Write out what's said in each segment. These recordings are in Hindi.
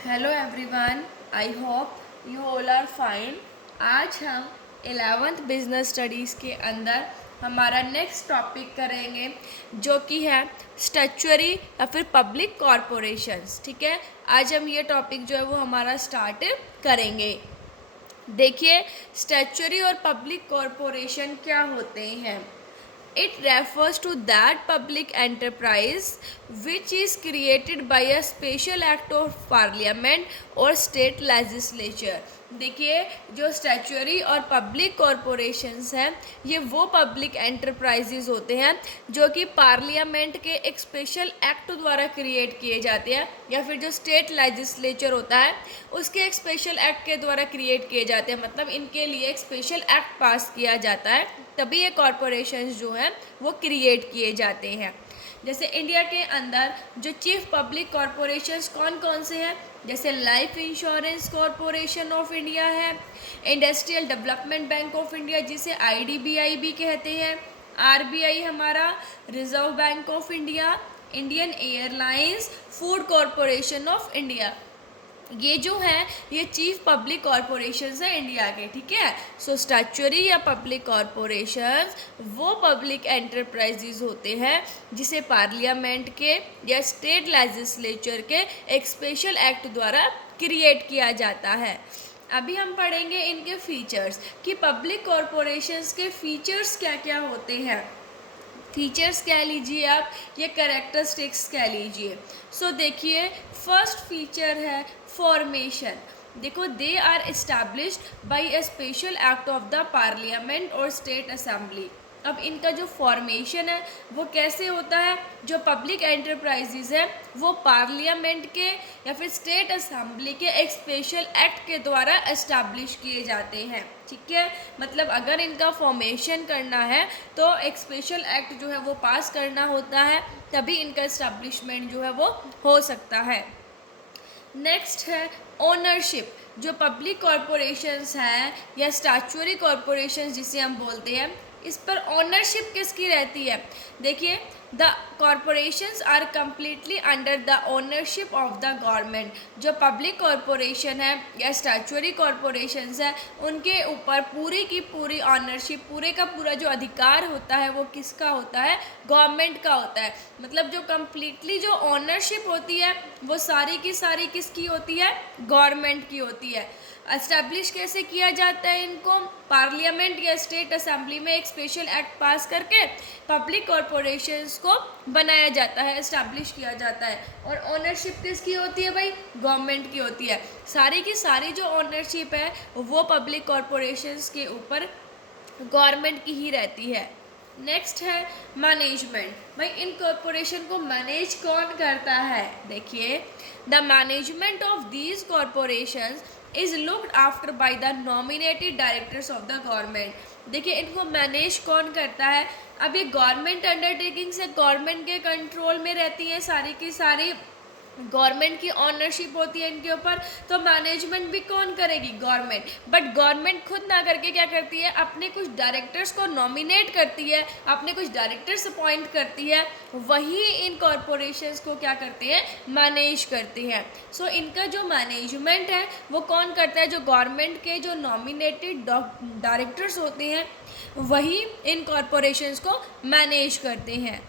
Hello everyone, I hope you all are fine. आज हम 11th बिजनेस स्टडीज़ के अंदर हमारा नेक्स्ट टॉपिक करेंगे जो कि है स्टैट्यूटरी या फिर पब्लिक कॉरपोरेशंस। ठीक है, आज हम ये टॉपिक जो है वो हमारा स्टार्ट करेंगे। देखिए, स्टैट्यूटरी और पब्लिक कॉरपोरेशन क्या होते हैं। It refers to that public enterprise which is created by a special act of parliament or state legislature। देखिए, जो स्टैट्यूटरी और पब्लिक कॉरपोरेशंस हैं ये वो पब्लिक एंटरप्राइजेज होते हैं जो कि पार्लियामेंट के एक स्पेशल एक्ट द्वारा क्रिएट किए जाते हैं या फिर जो स्टेट लेजिस्लेचर होता है उसके एक स्पेशल एक्ट के द्वारा क्रिएट किए जाते हैं। मतलब इनके लिए एक स्पेशल एक्ट पास किया जाता है तभी ये कॉरपोरेशंस जो हैं वो क्रिएट किए जाते हैं। जैसे इंडिया के अंदर जो चीफ पब्लिक कॉरपोरेशंस कौन कौन से हैं, जैसे Life Insurance Corporation of India है, Industrial Development Bank of India जिसे आईडीबीआई भी कहते हैं, आरबीआई हमारा Reserve Bank of India, Indian Airlines, Food Corporation of India. ये जो है ये चीफ पब्लिक कॉरपोरेशंस है इंडिया के। ठीक है, सो स्टैट्यूटरी या पब्लिक कॉरपोरेशंस वो पब्लिक एंटरप्राइजेज होते हैं जिसे पार्लियामेंट के या स्टेट लेजिस्लेचर के एक स्पेशल एक्ट द्वारा क्रिएट किया जाता है। अभी हम पढ़ेंगे इनके फीचर्स कि पब्लिक कॉरपोरेशंस के फीचर्स क्या क्या होते हैं। फीचर्स कह लीजिए आप, ये कैरेक्टरिस्टिक्स कह लीजिए। सो देखिए, फर्स्ट फीचर है फॉर्मेशन। देखो, they are established by a special act of the parliament और स्टेट असेंबली। अब इनका जो फॉर्मेशन है वो कैसे होता है, जो पब्लिक एंटरप्राइजेज है वो पार्लियामेंट के या फिर स्टेट असेंबली के एक स्पेशल एक्ट के द्वारा एस्टैब्लिश किए जाते हैं। ठीक है, मतलब अगर इनका फॉर्मेशन करना है तो एक स्पेशल एक्ट जो है वो पास करना होता है तभी इनका एस्टैब्लिशमेंट जो है वो हो सकता है। नेक्स्ट है ओनरशिप। जो पब्लिक कॉरपोरेशंस हैं या स्टैट्यूटरी कॉरपोरेशंस जिसे हम बोलते हैं, इस पर ओनरशिप किसकी रहती है। देखिए, the corporations are completely under the ownership of the government. जो पब्लिक कॉरपोरेशन है या स्टैट्यूटरी कॉरपोरेशंस है उनके ऊपर पूरी की पूरी ऑनरशिप, पूरे का पूरा जो अधिकार होता है वो किसका होता है, गवर्नमेंट का होता है। मतलब जो कम्प्लीटली जो ओनरशिप होती है वो सारी की सारी किसकी होती है, गवर्नमेंट की होती है। एस्टैब्लिश कैसे किया जाता है इनको, पार्लियामेंट या स्टेट असेंबली में एक स्पेशल एक्ट पास करके पब्लिक कॉरपोरेशंस को बनाया जाता है, एस्टैब्लिश किया जाता है। और ओनरशिप किसकी होती है भाई, गवर्नमेंट की होती है। सारी की सारी जो ओनरशिप है वो पब्लिक कॉरपोरेशंस के ऊपर गवर्नमेंट की ही रहती है। नेक्स्ट है मैनेजमेंट। भाई इन कॉरपोरेशन को मैनेज कौन करता है। देखिए, the management of these corporations is looked after by the nominated directors of the government. देखिए, इनको मैनेज कौन करता है। अब ये गवर्नमेंट अंडरटेकिंग से गवर्नमेंट के कंट्रोल में रहती हैं, सारी की सारी गवर्नमेंट की ऑनरशिप होती है इनके ऊपर, तो मैनेजमेंट भी कौन करेगी, गवर्नमेंट। बट गवर्नमेंट खुद ना करके क्या करती है, अपने कुछ डायरेक्टर्स को नॉमिनेट करती है, अपने कुछ डायरेक्टर्स अपॉइंट करती है, वही इन कॉरपोरेशंस को क्या करते हैं, मैनेज करते हैं। सो इनका जो मैनेजमेंट है वो कौन करता है, जो गवर्नमेंट के जो नॉमिनेटेड डायरेक्टर्स होते हैं वही इन कॉरपोरेशंस को मैनेज करते हैं।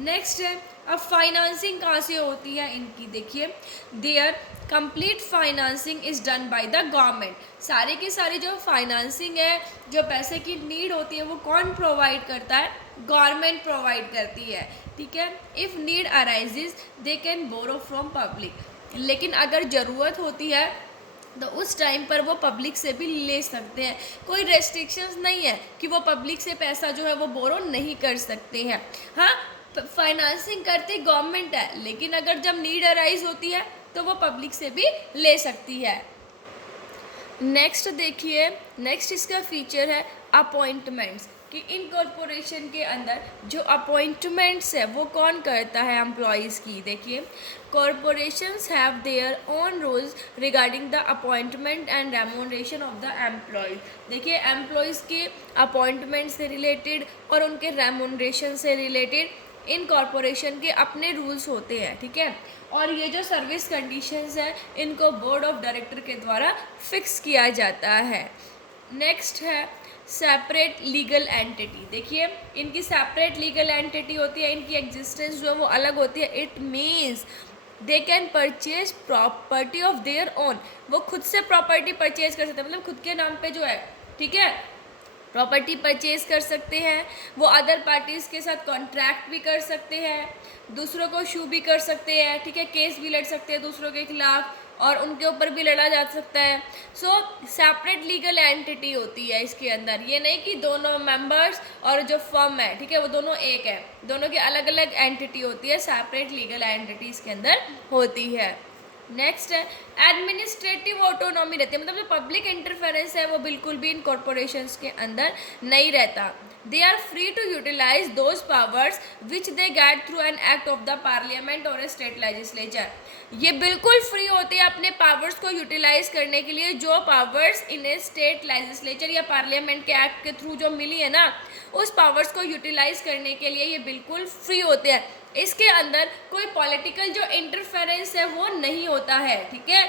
नेक्स्ट है, अब फाइनेंसिंग कहाँ से होती है इनकी। देखिए, their complete financing is done by the government. सारी की सारी जो फाइनेंसिंग है, जो पैसे की नीड होती है वो कौन प्रोवाइड करता है, गवर्नमेंट प्रोवाइड करती है। ठीक है, if need arises they can borrow from public. लेकिन अगर ज़रूरत होती है तो उस टाइम पर वो पब्लिक से भी ले सकते हैं। कोई रेस्ट्रिक्शंस नहीं है कि वो पब्लिक से पैसा जो है वो बोरो नहीं कर सकते हैं। हाँ, फाइनेंसिंग करती गवर्नमेंट है, लेकिन अगर जब नीड अराइज होती है तो वो पब्लिक से भी ले सकती है। नेक्स्ट देखिए, नेक्स्ट इसका फीचर है अपॉइंटमेंट्स, कि इन कॉरपोरेशन के अंदर जो अपॉइंटमेंट्स है वो कौन करता है, एम्प्लॉयज़ की। देखिए, corporations have their own rules regarding the appointment and remuneration of the employees. देखिए, एम्प्लॉयज़ के अपॉइंटमेंट से रिलेटेड और उनके रेम्यूनरेशन से रिलेटेड इन कॉरपोरेशन के अपने रूल्स होते हैं, ठीक है। और ये जो सर्विस कंडीशंस हैं इनको बोर्ड ऑफ डायरेक्टर के द्वारा फिक्स किया जाता है। नेक्स्ट है सेपरेट लीगल एंटिटी। देखिए इनकी सेपरेट लीगल एंटिटी होती है, इनकी एग्जिस्टेंस जो है वो अलग होती है। It means they can purchase property of their own, वो खुद से प्रॉपर्टी परचेज कर सकते हैं, मतलब खुद के नाम पे जो है, ठीक है, प्रॉपर्टी परचेज कर सकते हैं। वो अदर पार्टीज़ के साथ कॉन्ट्रैक्ट भी कर सकते हैं, दूसरों को शू भी कर सकते हैं, ठीक है, केस भी लड़ सकते हैं दूसरों के खिलाफ और उनके ऊपर भी लड़ा जा सकता है। सो सेपरेट लीगल एंटिटी होती है इसके अंदर, ये नहीं कि दोनों मेंबर्स और जो फर्म है, ठीक है, वो दोनों एक है, दोनों की अलग अलग एंटिटी होती है, सेपरेट लीगल एंटिटी इसके अंदर होती है। नेक्स्ट है एडमिनिस्ट्रेटिव ऑटोनॉमी रहती है, मतलब जो पब्लिक इंटरफेरेंस है वो बिल्कुल भी इन कॉरपोरेशंस के अंदर नहीं रहता। They are free to utilize those powers which they get through an act of the parliament और ए स्टेट लेजिस्लेचर। ये बिल्कुल फ्री होते हैं अपने पावर्स को यूटिलाइज करने के लिए, जो पावर्स इन्हें स्टेट लेजिस्लेचर या पार्लियामेंट के एक्ट के थ्रू जो मिली है ना, उस पावर्स को यूटिलाइज करने के लिए ये बिल्कुल फ्री होते हैं। इसके अंदर कोई पॉलिटिकल जो इंटरफेरेंस है वो नहीं होता है, ठीक है।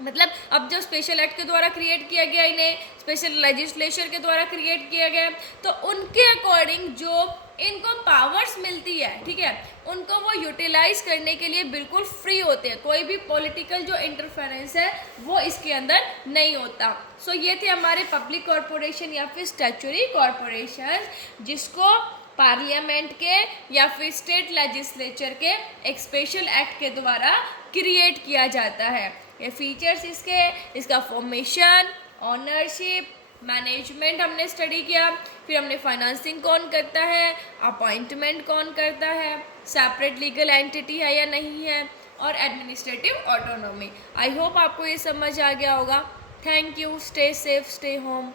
मतलब अब जो स्पेशल एक्ट के द्वारा क्रिएट किया गया, इन्हें स्पेशल लेजिस्लेचर के द्वारा क्रिएट किया गया, तो उनके अकॉर्डिंग जो इनको पावर्स मिलती है, ठीक है, उनको वो यूटिलाइज करने के लिए बिल्कुल फ्री होते हैं। कोई भी पॉलिटिकल जो इंटरफेरेंस है वो इसके अंदर नहीं होता। सो ये थे हमारे पब्लिक कॉरपोरेशन या फिर स्टैट्यूटरी कॉरपोरेशन, जिसको पार्लियामेंट के या फिर स्टेट लेजिस्लेचर के एक स्पेशल एक्ट के द्वारा क्रिएट किया जाता है। ये फीचर्स इसका फॉर्मेशन, ऑनरशिप, मैनेजमेंट हमने स्टडी किया, फिर हमने फाइनेंसिंग कौन करता है, अपॉइंटमेंट कौन करता है, सेपरेट लीगल एंटिटी है या नहीं है, और एडमिनिस्ट्रेटिव ऑटोनॉमी। आई होप आपको ये समझ आ गया होगा। Thank you, stay safe, stay home.